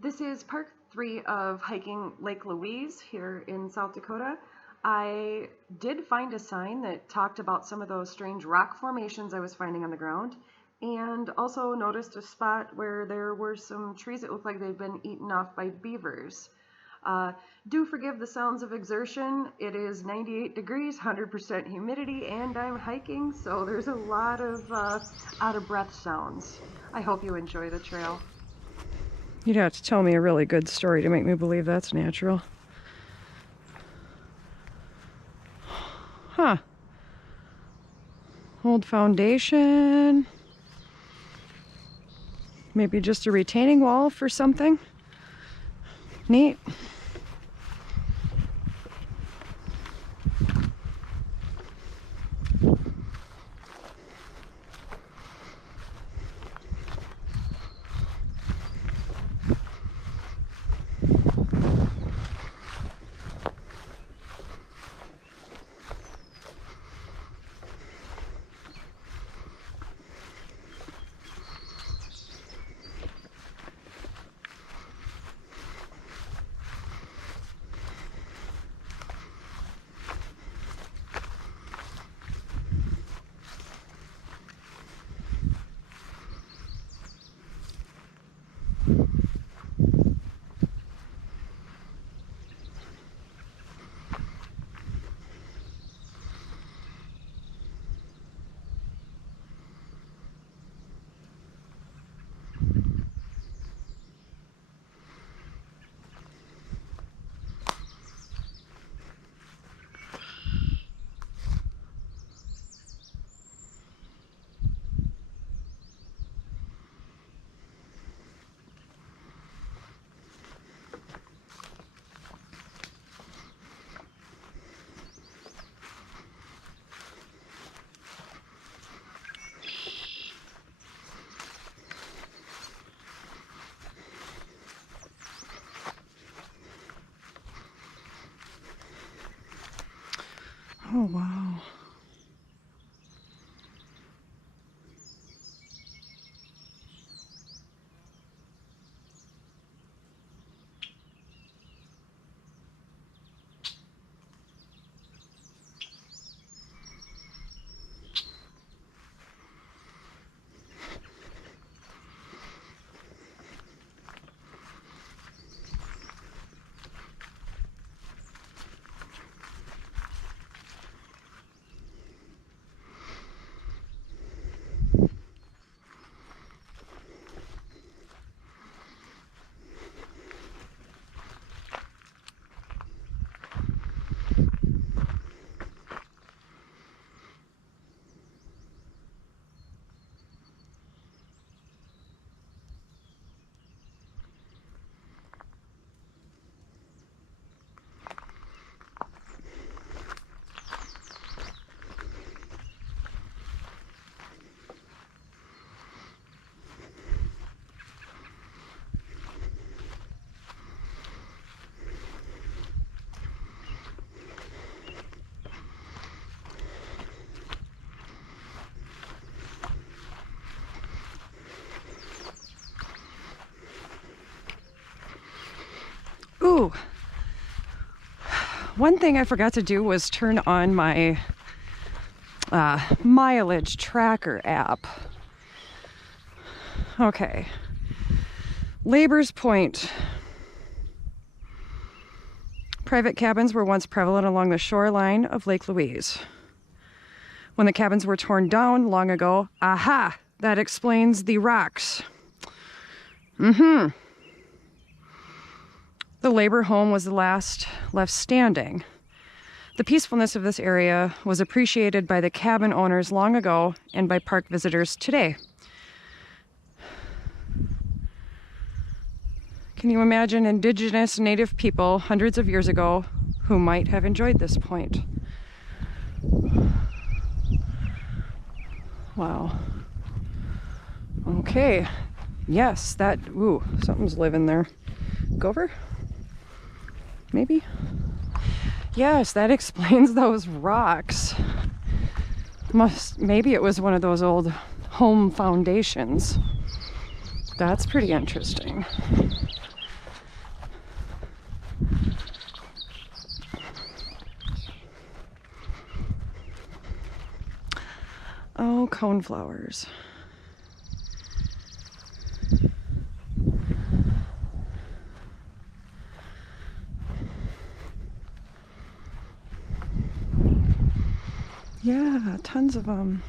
This is part 3 of hiking Lake Louise here in South Dakota. I did find a sign that talked about some of those strange rock formations I was finding on the ground, and also noticed a spot where there were some trees that looked like they'd been eaten off by beavers. Uh, do forgive the sounds of exertion. It is 98 degrees, 100% humidity, and I'm hiking, so there's a lot of out of breath sounds. I hope you enjoy the trail. You'd have to tell me a really good story to make me believe that's natural. Huh. Old foundation. Maybe just a retaining wall for something. Neat. Oh, wow. Ooh. One thing I forgot to do was turn on my mileage tracker app. Okay. Labor's Point. Private cabins were once prevalent along the shoreline of Lake Louise. When the cabins were torn down long ago, aha, that explains the rocks. The labor home was the last left standing. The peacefulness of this area was appreciated by the cabin owners long ago and by park visitors today. Can you imagine indigenous native people hundreds of years ago who might have enjoyed this point? Wow. Okay. Yes, that, ooh, something's living there. Gopher? Maybe? Yes, that explains those rocks. Maybe it was one of those old home foundations. That's pretty interesting. No coneflowers. Yeah, tons of them.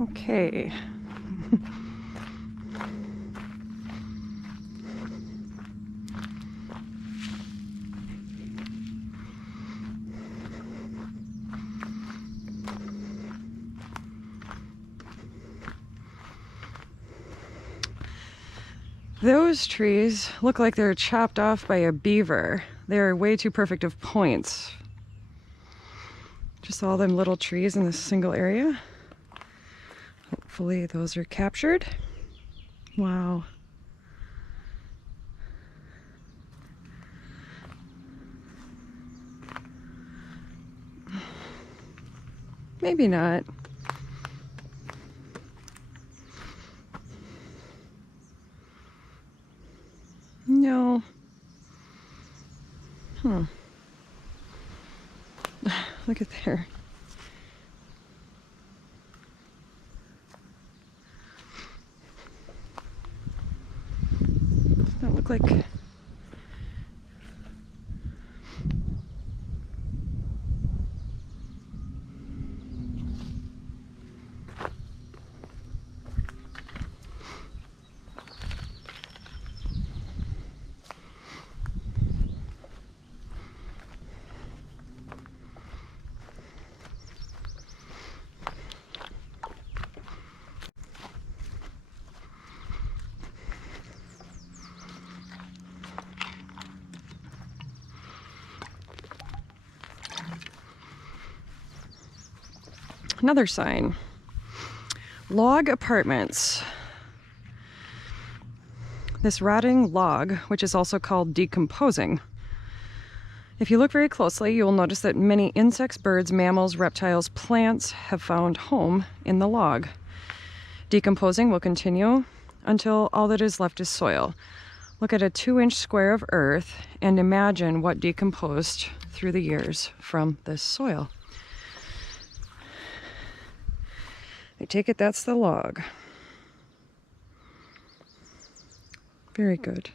Okay. Those trees look like they're chopped off by a beaver. They're way too perfect of points. Just all them little trees in this single area. Hopefully those are captured. Wow. Maybe not. No. Look at there. Does that look like... Another sign. Log apartments. This rotting log, which is also called decomposing. If you look very closely, you will notice that many insects, birds, mammals, reptiles, plants have found home in the log. Decomposing will continue until all that is left is soil. Look at a 2-inch square of earth and imagine what decomposed through the years from this soil. I take it that's the log. Very good.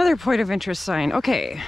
Another point of interest sign. Okay,